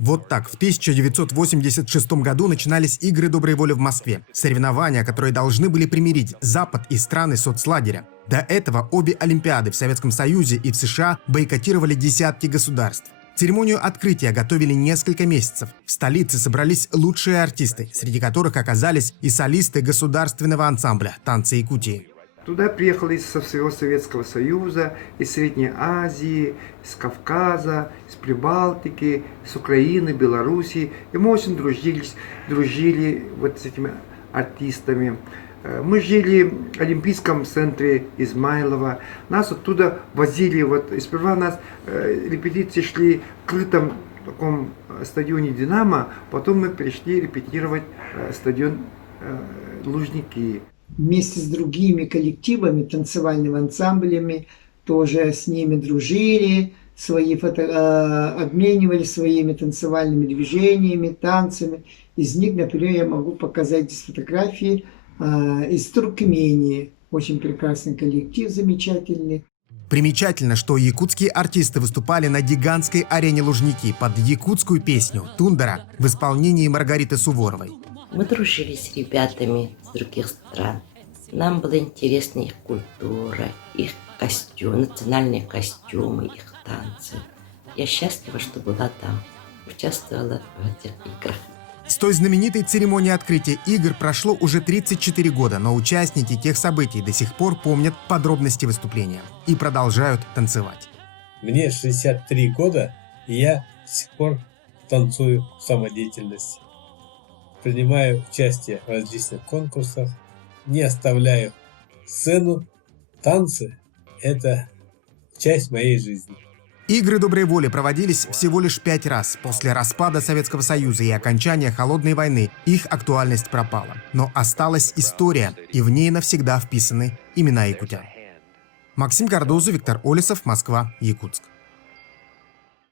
Вот так в 1986 году начинались игры доброй воли в Москве. Соревнования, которые должны были примирить Запад и страны соцлагеря. До этого обе Олимпиады в Советском Союзе и в США бойкотировали десятки государств. Церемонию открытия готовили несколько месяцев. В столице собрались лучшие артисты, среди которых оказались и солисты государственного ансамбля «Танцы Якутии». Туда приехали со всего Советского Союза, из Средней Азии, из Кавказа, из Прибалтики, с Украины, Белоруссии. И мы очень дружили вот с этими артистами. Мы жили в Олимпийском центре Измайлова. Нас оттуда возили, и сперва нас репетиции шли в крытом таком стадионе «Динамо», потом мы пришли репетировать стадион «Лужники». Вместе с другими коллективами, танцевальными ансамблями, тоже с ними дружили, обменивались своими танцевальными движениями, танцами. Из них, например, я могу показать здесь фотографии из Туркмении. Очень прекрасный коллектив, замечательный. Примечательно, что якутские артисты выступали на гигантской арене Лужники под якутскую песню «Тундра» в исполнении Маргариты Суворовой. Мы дружили с ребятами с других стран. Нам была интересна их культура, их костюмы, национальные костюмы, их танцы. Я счастлива, что была там, участвовала в этих играх. С той знаменитой церемонии открытия игр прошло уже 34 года, но участники тех событий до сих пор помнят подробности выступления и продолжают танцевать. Мне 63 года, и я до сих пор танцую в самодеятельности. Принимаю участие в различных конкурсах, не оставляю сцену. Танцы – это часть моей жизни. Игры доброй воли проводились всего лишь 5 раз. После распада Советского Союза и окончания Холодной войны их актуальность пропала. Но осталась история, и в ней навсегда вписаны имена якутян. Максим Гордозу, Виктор Олесов, Москва, Якутск.